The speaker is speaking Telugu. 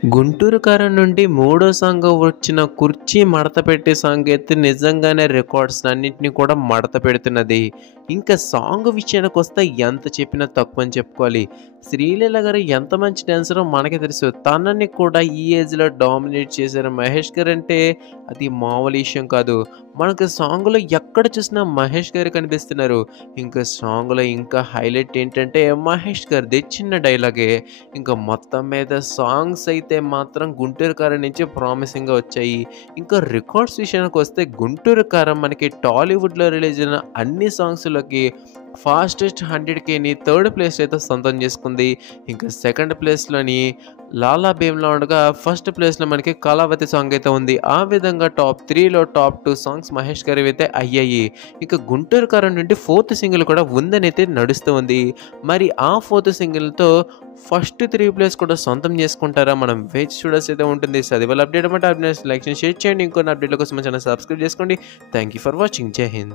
గుంటూరు కారం నుండి మూడో సాంగ్ వచ్చిన 'కుర్చీ మడతపెట్టే' సాంగ్ అయితే నిజంగానే రికార్డ్స్ అన్నిటిని కూడా మడత పెడుతున్నది. ఇంకా సాంగ్ విషయానికొస్తే ఎంత చెప్పినా తక్కువని చెప్పుకోవాలి. శ్రీలీల గారు ఎంత మంచి డాన్సరో మనకే తెలుసు. తనని కూడా ఈ ఏజ్‌లో డామినేట్ చేశారు మహేష్ గారంటే అది మామూలు విషయం కాదు. మనకు సాంగ్‌లో ఎక్కడ చూసినా మహేష్ గారు కనిపిస్తున్నారు. ఇంకా సాంగ్‌లో ఇంకా హైలైట్ ఏంటంటే మహేష్ గారిది చిన్న డైలాగే. ఇంకా మొత్తం మీద సాంగ్స్ అయితే మాత్రం గుంటూరు కారం నుంచి ప్రామిసింగ్‌గా వచ్చాయి. ఇంకా రికార్డ్స్ విషయానికొస్తే 'గుంటూరు కారం' మనకి టాలీవుడ్‌లో రిలీజ్ అయిన అన్ని సాంగ్స్‌లోకి ఫాస్టెస్ట్ 100Kని థర్డ్ ప్లేస్ అయితే సొంతం చేసుకుంది. ఇంకా సెకండ్ ప్లేస్‌లోని 'లాలా భీమ్లా' ఉండగా ఫస్ట్ ప్లేస్‌లో మనకి 'కళావతి' సాంగ్ అయితే ఉంది. ఆ విధంగా టాప్ 3లో టాప్ 2 సాంగ్స్ మహేష్ గారివైతే అయ్యాయి. ఇక 'గుంటూరు కారం' నుండి ఫోర్త్ సింగిల్ కూడా ఉందనైతే నడుస్తూ ఉంది. మరి ఆ ఫోర్త్ సింగిల్‌తో ఫస్ట్ 3 ప్లేస్ కూడా సొంతం చేసుకుంటారా? మనం వేచి చూడాల్సి ఉంటుంది. సో అది వాళ్ళ అప్డేట్ అన్నమాట. అప్డేట్స్ లైక్ చేయండి, షేర్ చేయండి. ఇంకొన్ని అప్డేట్ల కోసం మన ఛానల్ సబ్స్క్రైబ్ చేసుకోండి. Thank you for watching. జై హింద్.